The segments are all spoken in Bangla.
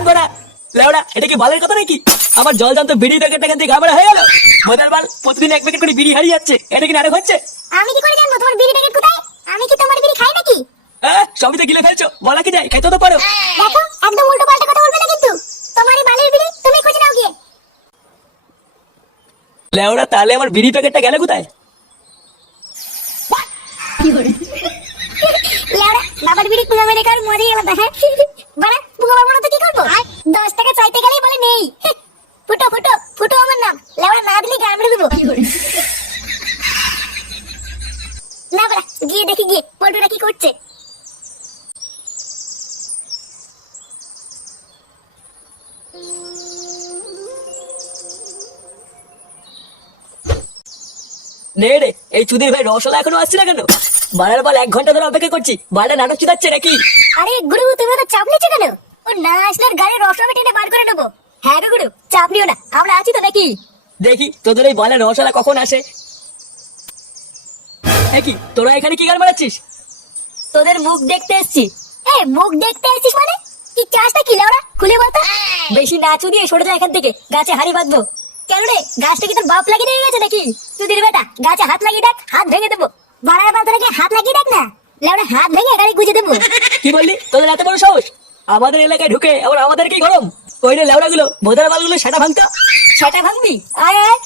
হাঁটবো না। লেওড়া এটা কি বালের কথা নাকি? আমার জল জানতো বিড়ি প্যাকেট টাকা দিয়ে ঘাবড়া হয়ে গেল। বোধার বাল প্রতিদিন এক প্যাকেট করে বিড়ি হারিয়ে যাচ্ছে। এটা কি নাটক হচ্ছে? আমি কি করে জানব তোমার বিড়ি প্যাকেট কোথায়? আমি কি তোমার বিড়ি খাই নাকি? হ্যাঁ সবই তো গিলে ফেলছো। বলা কি যায়? খাইতে তো পারো। দেখো একদম উল্টো পাল্টা কথা বলবে না কিন্তু। তোমার এই বালের বিড়ি তুমি খুঁজে নাও গিয়ে। লেওড়া তাহলে আমার বিড়ি প্যাকেটটা গেলে কোথায়? লেওড়া বাবার বিড়ি কার মজাই আলাদা হ্যাঁ? বাড়া পুরো বাবা তো দশ টাকা চাইতে গেলেই বলে নেই। ফুটো ফুটো ফুটো আমার নাম। লেওড়া না দিলে গান মেরে দেবো। না গিয়ে দেখি গিয়ে পল্টুরা কি করছে। নে রে এই চুদির ভাই রসলা এখনও আসছে না কেন? বাড়ার বল এক ঘণ্টা ধরে অপেক্ষা করছি বাড়া নাটক চিতাচ্ছে নাকি? আরে গুরু তুমি তো চাপ নিচ্ছে কেন? ও না আসলে গাড়ির রস আমি টেনে বার করে নেব। হ্যাঁ গো গুরু চাপ নিও না আমরা আছি তো নাকি? দেখি তোদের এই বলের রসলা কখন আসে। কি তোরা এখানে কি গান মারাচ্ছিস তোদের মুখ দেখতে এসছি। এ মুখ দেখতে এসছিস মানে? কি চাষটা কি লাউরা খুলে বলতো বেশি নাচু দিয়ে সরে যা এখান থেকে গাছে হাড়ি বাঁধবো। কেন রে গাছটা কি তোর বাপ লাগিয়ে দিয়ে গেছে নাকি? তুই বেটা গাছে হাত লাগিয়ে দেখ হাত ভেঙে দেবো। বাড়ায় বাঁধতে হাত লাগিয়ে দেখ না। লাউরা হাত ভেঙে গাড়ি গুজে দেবো। কি বললি? তোদের এত বড় সাহস? আমাদের এলাকায় ঢুকে আবার আমাদেরকেই গরম ওই রে লেওড়া গুলো ভোদার বালগুলো সেটা ভাঙতো সেটা ভাঙবি আয় আয়?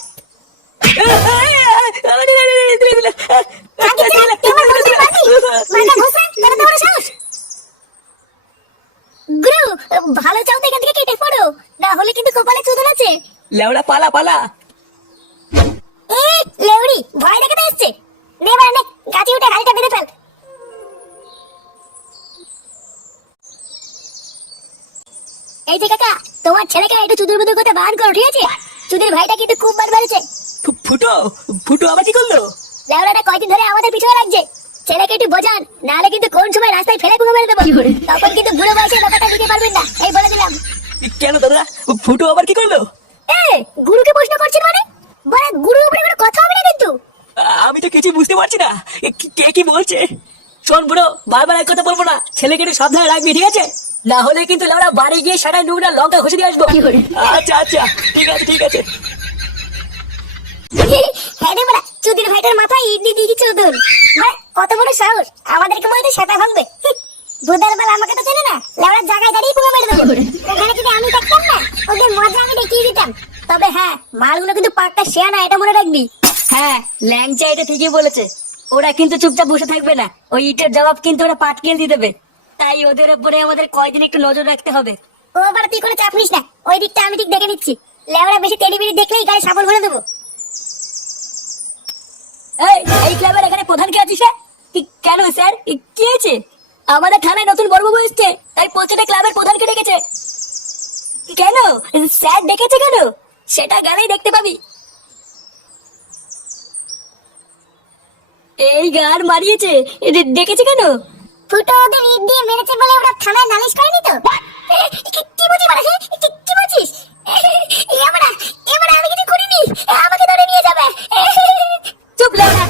গুরু, ভালো চাও তো এখান থেকে কেটে পড়ো না হলে কিন্তু কপালে চুদন আছে লেওড়া পালা পালা এ লেউড়ি ভয় দেখাতে তোমার ছেলেকে একটু চুদুর বুদুর করতে বান করো ঠিক আছে? চুদির ভাইটা কিন্তু খুব বার বেড়েছে ফুটো ফুটো আবার কি করল? লেওড়াটা কয়দিন ধরে আমাদের পিছনে লাগছে। ছেলেকে একটু বোঝান নাহলে কিন্তু কোন সময় রাস্তায় ফেলে ঘুমে মেরে দেবো। তখন কিন্তু বুড়ো বয়সে ব্যাপারটা দিতে পারবেন না। এই বলে দিলাম। কেন দাদা? ফুটো আবার কি করল? এ গুরুকে প্রশ্ন করছেন মানে? বড় গুরু উপরে কোনো কথা হবে না কিন্তু। আমি তো কিছু বুঝতে পারছি না। কে কি বলছে? শোন বুড়ো বারবার এক কথা বলব না। ছেলেকে একটু সাবধানে রাখবি ঠিক আছে? না হলে কিন্তু আমরা বাড়ি গিয়ে সারা নুগরা লঙ্কা ঘষে দিয়ে আসব। আচ্ছা আচ্ছা ঠিক আছে ঠিক আছে। হ্যাঁ রে বড়া চুদির ভাইটার মাথায় ইডলি দিয়ে দিচ্ছে ভাই কত বড় সাহস। আমাদেরকে মনে সেটা ভাঙবে। বুধার বেলা আমাকে তো চেনে না লেওড়ার জায়গায় দাঁড়িয়ে পুরো মেরে দেবো। ওখানে যদি আমি থাকতাম না ওদের মজা আমি দেখিয়ে দিতাম। তবে হ্যাঁ মালগুলো কিন্তু পাক্কা শেয়া না এটা মনে রাখবি। হ্যাঁ ল্যাংচা এটা ঠিকই বলেছে। ওরা কিন্তু চুপচাপ বসে থাকবে না। ওই ইটের জবাব কিন্তু ওরা পাটকেল দিয়ে দেবে। তাই ওদের উপরে আমাদের কয়দিন একটু নজর রাখতে হবে। ও আবার তুই কোনো চাপ নিস না। ওই দিকটা আমি ঠিক দেখে নিচ্ছি। লেওড়া বেশি টেলিবিড়ি দেখলেই গায়ে সাবল ভরে দেবো। এই ক্লাবের এখানে প্রধান কে আছিস কেন স্যার? কি হয়েছে? আমাদের থানায় নতুন বড়বাবু এসছে, তাই প্রতিটা ক্লাবের প্রধানকে ডেকেছে। কেন? স্যার ডেকেছে কেন? সেটা গেলেই দেখতে পাবি। এই গান মারিয়েছে। ডেকেছে কেন? ফুটো ওদের ইট দিয়ে মেরেছে বলে ওরা থানায় নালিশ করেনি তো? কি- বলছিস হ্যাঁ? কি বলছিস? এবারা এবারা আমি কিছু করিনি। আমাকে ধরে নিয়ে যাবে। চুপ লাগা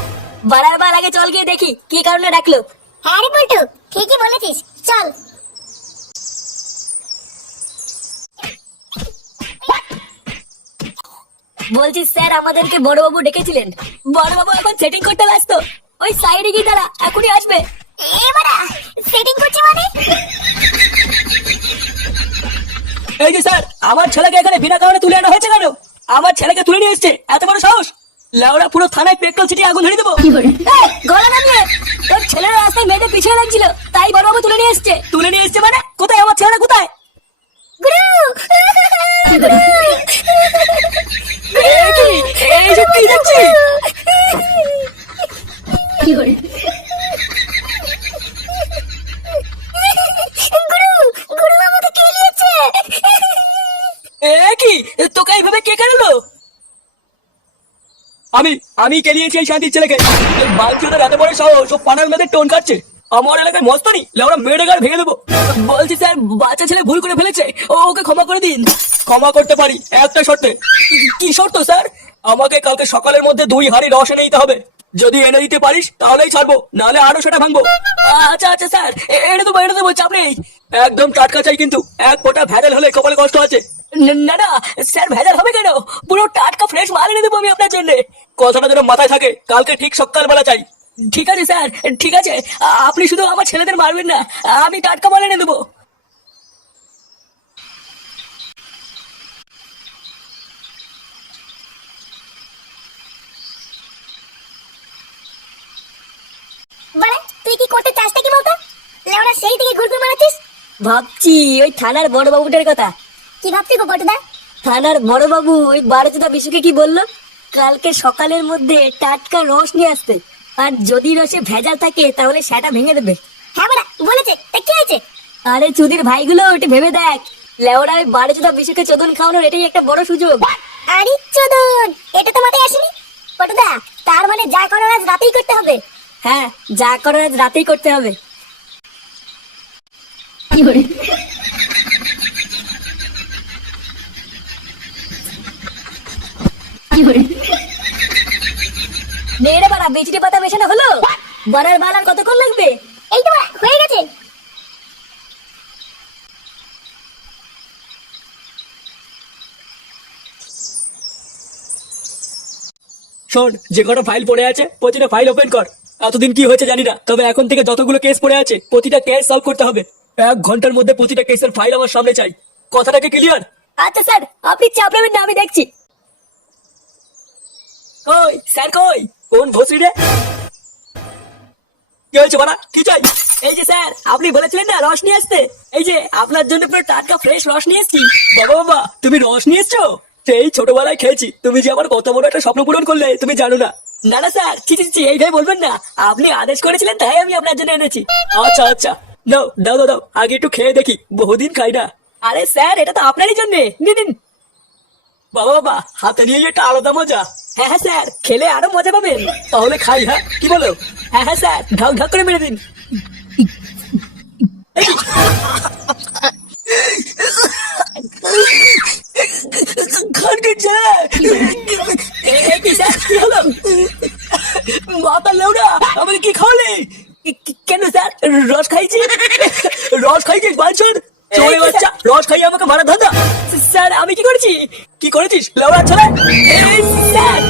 বাড়ার বার আগে চল গিয়ে দেখি কি কারণে ডাকলো। হ্যাঁ রে পল্টু ঠিকই বলেছিস। চল। বলছি স্যার আমাদেরকে বড়বাবু ডেকেছিলেন। বড়বাবু এখন সেটিং করতে ব্যস্ত। ওই সাইডে গিয়ে দাঁড়া এখনই আসবে। এবারা সেটিং করছে মানে? এই যে স্যার আমার ছেলেকে এখানে বিনা কারণে তুলে আনা হয়েছে কেন? আমার ছেলেকে তুলে নিয়ে এসছে এত বড় সাহস? লাউড়া পুরো থানায় পেট্রোল ছিটিয়ে আগুন ধরে দেবো? গলা নামিয়ে তোর ছেলের রাস্তায় মেয়েদের পিছিয়ে লাগছিল। কি? তোকে এইভাবে কে কেনলো আমি আমি কেলিয়েছি এই শান্তির ছেলেকে? এই বাঞ্চুদের এত বড় সাহস, ও পানার মেয়েদের টোন কাটছে। আমার এলাকায় মস্তানি লেওরা মেয়েটা গাড় ভেঙে দেবো। বলছি স্যার, বাচ্চা ছেলে ভুল করে ফেলেছে, ও ওকে ক্ষমা করে দিন। ক্ষমা করতে পারি, একটা শর্তে। কি শর্ত, স্যার? আমাকে কালকে সকালের মধ্যে দুই হাড়ি রস এনে দিতে হবে। যদি এনে দিতে পারিস, তাহলেই ছাড়বো, নাহলে আরও সেটা ভাঙবো। আচ্ছা আচ্ছা স্যার এনে দেবো এনে দেবো চাপ নেই একদম টাটকা চাই কিন্তু। এক ফোঁটা ভেজাল হলে কপালে কষ্ট আছে। না না স্যার ভেজাল হবে কেন? পুরো টাটকা ফ্রেশ মাল এনে দেবো আমি আপনার জন্য। কথাটা যেন মাথায় থাকে কালকে ঠিক সকালবেলা চাই। ঠিক আছে স্যার ঠিক আছে। আপনি শুধু আমার ছেলেদের মারবেন না আমি টাটকা মাল এনে দেবো মানে তুই কি করতে চাস কি বলতো লেওরা সেই থেকে ঘুরঘুর মারাচ্ছিস ভাবছি ওই থানার বড় বাবুটার কথা। কি ভাবছি গো বটদা? থানার বড় বাবু ওই বারোচোদা বিশুকে কি বলল? কালকে সকালের মধ্যে টাটকা রস নিয়ে আসতে। আর যদি রসে ভেজাল থাকে তাহলে সেটা ভেঙে দেবে। হ্যাঁ বড়া বলেছে। তা কি হয়েছে? আরে চুদির ভাইগুলো ওটা ভেবে দেখ। লেওড়া ওই বারোচোদা বিশুকে চোদন খাওয়ানোর এটাই একটা বড় সুযোগ। আরে চোদন এটা তো মাথায় আসেনি? বটদা তার মানে যা করার আজ রাতেই করতে হবে। হ্যাঁ যা করার আজ রাতেই করতে হবে। নেড়ে বাড়া বেচড়ি পাতা মেশানো হলো? বাড়ার বালার কতক্ষণ লাগবে? এই তো বাড়া, হয়ে গেছে। শোন যে কটা ফাইল পড়ে আছে প্রতিটা ফাইল ওপেন কর। এতদিন কি হয়েছে জানি না তবে এখন থেকে যতগুলো কেস পড়ে আছে প্রতিটা কেস সলভ করতে হবে। এক ঘণ্টার মধ্যে প্রতিটা কেসের ফাইল আমার সামনে চাই। কথাটাকে ক্লিয়ার আচ্ছা স্যার আপনি চাপ নেবেন না আমি দেখছি। কই স্যার কই? কোন ভসি রে? কি হয়েছে বাড়া? কি চাই? এই যে স্যার আপনি বলেছিলেন না রস নিয়ে আসতে। এই যে আপনার জন্য পুরো টাটকা ফ্রেশ রস নিয়ে এসছি। বাবা বাবা তুমি রস নিয়ে এসছো? সেই ছোটবেলায় খেয়েছি। তুমি যে আমার কত বড় একটা স্বপ্ন পূরণ করলে তুমি জানো না। না না স্যার ছি ছি, এইটাই বলবেন না। আপনি আদেশ করেছিলেন তাই আমি আপনার জন্য এনেছি। আচ্ছা আচ্ছা। দাও দাও দাও আগে একটু খেয়ে দেখি বহুদিন খাই না। আরে স্যার এটা তো আপনারই জন্য নিন নিন। বাবা বাবা হাতে নিয়ে একটা আলাদা মজা। হ্যাঁ হ্যাঁ স্যার খেলে আরও মজা পাবেন। তাহলে খাই হ্যাঁ কি বলো? হ্যাঁ হ্যাঁ স্যার ঢক ঢক করে মেরে দিন। মাথা লেউড়া আমাকে কি খাওয়ালে? না স্যার? রস খাইছি? রস খাইছি বাঞ্চন চোরে বাচ্চা রস খাইয়ে আমাকে মারা ধান্দা। স্যার আমি কি করেছি? কি করেছিস? লাউড়া ছেলে? স্যার!